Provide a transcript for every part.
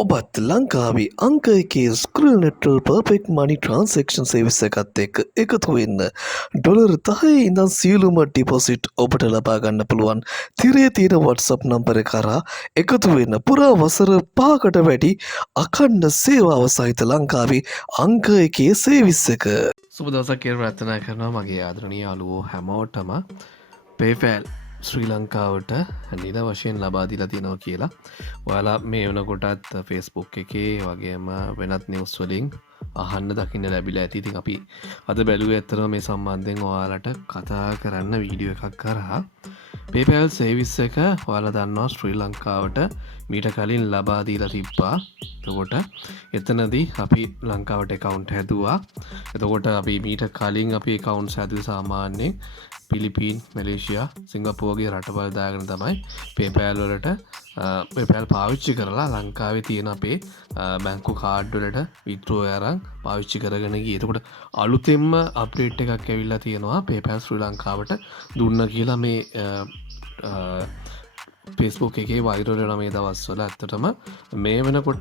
ඔබත් ලංකාවේ අංක එකේ ස්ක්‍රීන් නෙට්වල් පර්ෆෙක්ට් මනි ට්‍රාන්සැක්ෂන් සර්විස් එකත් එක්ක එකතු වෙන්න. ඩොලර් 10 ඉඳන් සියලුම ඩිපොසිට් ඔබට ලබා ගන්න පුළුවන් තිරේ තියෙන WhatsApp නම්බර කරා එකතු වෙන්න. පුරා වසර 5කට වැඩි අඛණ්ඩ සේවාව සහිත ලංකාවේ අංක එකේ සර්විස් එක. සුබ දවසක් කියලා ප්‍රාර්ථනා කරනවා මගේ ආදරණීය යාළුවෝ හැමෝටම PayPal ශ්‍රී ලංකාවට නිල වශයෙන් ලබා දීලා තියෙනවා කියලා. ඔයාලා මේ වෙනකොටත් Facebook එකේ වගේම වෙනත් නිවුස් වලින් අහන්න දකින්න ලැබිලා ඇති. ඉතින් අපි අද බැලුවේ ඇත්තටම මේ සම්බන්ධයෙන් ඔයාලට කතා කරන්න වීඩියෝ එකක් කරා. PayPal සර්විස් එක ඔයාලා දන්නවා ශ්‍රී ලංකාවට මීට කලින් ලබා දීලා තිබ්බා. එතකොට එතනදී අපි ලංකාවට account හැදුවා. එතකොට අපි මීට කලින් අපි accounts හැදුවේ සාමාන්‍යයෙන් පිලිපීන්, මැලේසියා, සිංගප්පූරු වගේ රටවල් දාගෙන තමයි PayPal වලට PayPal පාවිච්චි කරලා ලංකාවේ තියෙන අපේ බැංකු කාඩ් වලට withdraw අරන් පාවිච්චි කරගෙන ගියේ. එතකොට අලුතෙන්ම අප්ඩේට් එකක් ඇවිල්ලා තියෙනවා PayPal ශ්‍රී ලංකාවට දුන්න කියලා මේ Facebook එකේ වෛරල් වෙන මේ දවස්වල ඇත්තටම මේ වෙනකොට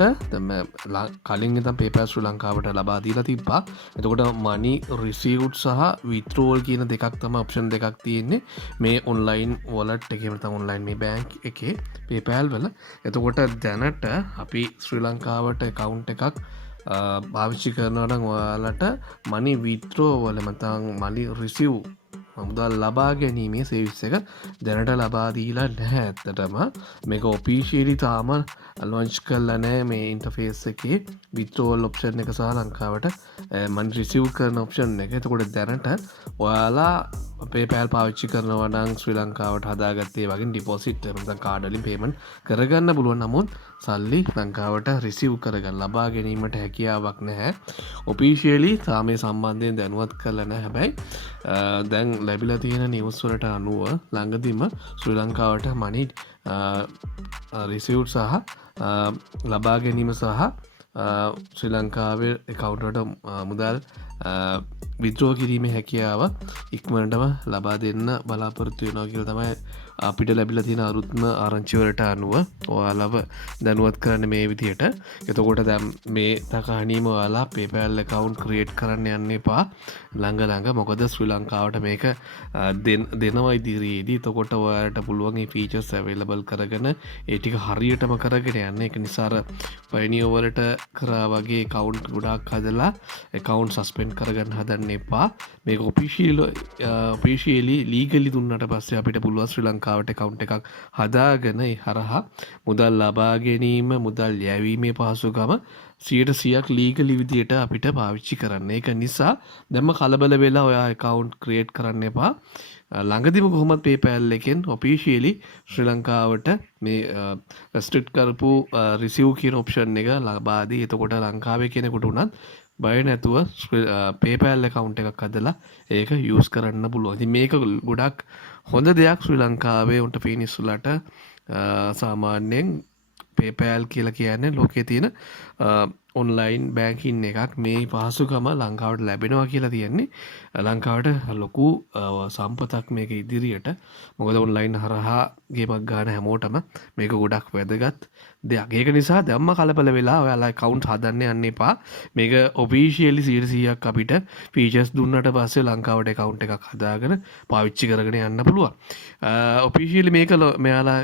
කලින් ඉඳන් PayPal ශ්‍රී ලංකාවට ලබා දීලා තිබ්බා. එතකොට money received සහ withdrawal කියන දෙකක් තමයි option දෙකක් තියෙන්නේ මේ online wallet එකේ නැත්නම් online මේ bank එකේ PayPal වල. එතකොට දැනට අපි ශ්‍රී ලංකාවට account එකක් පාවිච්චි කරනවා නම් ඔයාලට money withdrawal නැත්නම් money receive මුදල් ලබා ගැනීමේ සර්විස් එක දැනට ලබා දීලා නැහැ. ඇත්තටම මේක ඔෆිෂියලි තාම ලොන්ච් කරලා නැහැ මේ ඉන්ටර්ෆේස් එකේ withdrawal option එක සහ ලංකාවට money receive කරන option එක. එතකොට දැනට ඔයාලා PayPal පාවිච්චි කරනවා නම් ශ්‍රී ලංකාවට හදාගත්තේ වගේ ඩිපොසිට් නැත්නම් කාඩ් වලින් පේමන්ට් කරගන්න පුළුවන්. නමුත් සල්ලි ලංකාවට රිසීව් කරගන්න ලබා ගැනීමට හැකියාවක් නැහැ. ඔෆිෂියලි තාම මේ සම්බන්ධයෙන් දැනුවත් කරලා නැහැ. හැබැයි දැන් ලැබිලා තියෙන නිවුස් වලට අනුව ළඟදිම ශ්‍රී ලංකාවට money received සහ ලබා ගැනීම සහ ශ්‍රී ලංකාවේ account වලට මුදල් withdraw කිරීමේ හැකියාව ඉක්මනටම ලබා දෙන්න බලාපොරොත්තු වෙනවා කියලා තමයි අපිට ලැබිලා තියෙන අලුත්ම ආරංචි වලට අනුව ඔයාලව දැනුවත් කරන්න මේ විදිහට. එතකොට දැන් මේ තකහණීම ඔයාලා PayPal account create කරන්න යන්න එපා ළඟ මොකද ශ්‍රී ලංකාවට මේක දෙනවා ඉදිරියේදී. එතකොට ඔයාලට පුළුවන් මේ features available කරගෙන ඒ ටික හරියටම කරගෙන යන්න. ඒක නිසා අර pioneer වලට කරා වගේ account ගොඩාක් හදලා account suspend කරගන්න හදන්න එපා. මේක officially legally දුන්නට පස්සේ අපිට පුළුවන් ශ්‍රී ලංකාවට account එකක් හදාගෙන ඒ හරහා මුදල් ලබා ගැනීම මුදල් යැවීමේ පහසුකම 100% ලීගලි විදියට අපිට පාවිච්චි කරන්න. ඒක නිසා දැම්ම කලබල වෙලා ඔයා account create කරන්න එපා. ළඟදිම කොහොමත් PayPal එකෙන් officially ශ්‍රී ලංකාවට මේ restrict කරපු receive කියන option එක ලබා දී. එතකොට ලංකාවේ කෙනෙකුට උනත් බය නැතුව PayPal account එකක් හදලා ඒක use කරන්න පුළුවන්. ඉතින් මේක ගොඩක් හොඳ දෙයක් ශ්‍රී ලංකාවේ උන්ට පිනිස්සුලට. සාමාන්‍යයෙන් PayPal කියලා කියන්නේ ලෝකයේ තියෙන ඔන්ලයින් බැංකින් එකක්. මේ පහසුකම ලංකාවට ලැබෙනවා කියලා තියෙන්නේ ලංකාවට ලොකු සම්පතක් මේක ඉදිරියට. මොකද ඔන්ලයින් හරහා ගේමක් ගන්න හැමෝටම මේක ගොඩක් වැදගත් දෙයක්. ඒක නිසා දැම්ම කලබල වෙලා ඔයාලා account හදන්න යන්න එපා. මේක officially 100%ක් අපිට features දුන්නට පස්සේ ලංකාවට account එකක් හදාගෙන පාවිච්චි කරගෙන යන්න පුළුවන්. officially මේක මෙයාලා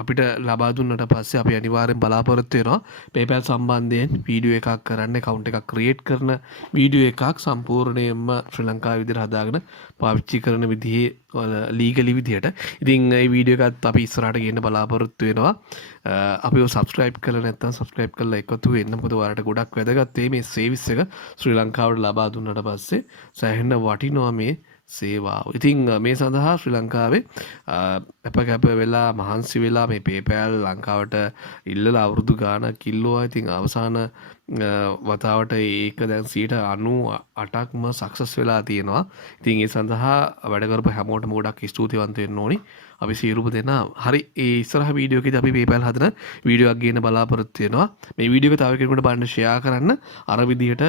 අපිට ලබා දුන්නට පස්සේ අපි අනිවාර්යෙන් බලාපොරොත්තු වෙනවා PayPal සම්බන්ධයෙන් වීඩියෝ එකක් කරන්න, account එකක් create කරන වීඩියෝ එකක් සම්පූර්ණයෙන්ම ශ්‍රී ලංකාවේ විදිහට හදාගෙන පාවිච්චි කරන විදිහේ legally විදිහට. ඉතින් මේ වීඩියෝ එකත් අපි ඉස්සරහට ගෙන්න බලාපොරොත්තු වෙනවා. අපිව subscribe කරලා නැත්නම් subscribe කරලා එකතු වෙන්න. මොකද ඔයාලට ගොඩක් වැදගත් මේ service එක ශ්‍රී ලංකාවට ලබා දුන්නට පස්සේ සෑහෙන වටිනවා මේ සේවාව. ඉතින් මේ සඳහා ශ්‍රී ලංකාවේ අප වෙලා මහන්සි වෙලා මේ PayPal ලංකාවට ඉල්ලලා අවුරුදු ගාණක් ඉල්ලුවා. ඉතින් අවසාන වතාවට ඒක දැන් 98%ක්ම සක්සස් වෙලා තියෙනවා. ඉතින් ඒ සඳහා වැඩ කරපු හැමෝටම ගොඩක් ස්තුතිවන්ත වෙන්න ඕනි. අපි සියලුම දෙනා හරි ඒ ඉස්සරහ වීඩියෝ එකේදී අපි PayPal හදන වීඩියෝ එකක් ගේන්න බලාපොරොත්තු වෙනවා. මේ වීඩියෝ එක තව කෙනෙකුට බලන්න share කරන්න. අර විදිහට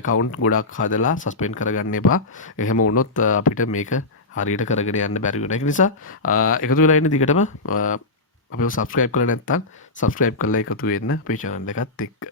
account ගොඩක් හදලා suspend කරගන්න එපා. එහෙම වුණොත් අපිට මේක හරියට කරගෙන යන්න බැරි වෙනවා. ඒක නිසා එකතු වෙලා ඉන්න දිගටම අප සබස්ක්‍රයිබ් කල නැත්තන් සබස්ක්‍රයිබ් කල්ල එකතු වෙන්න පේචනන්න එකත් එක්ක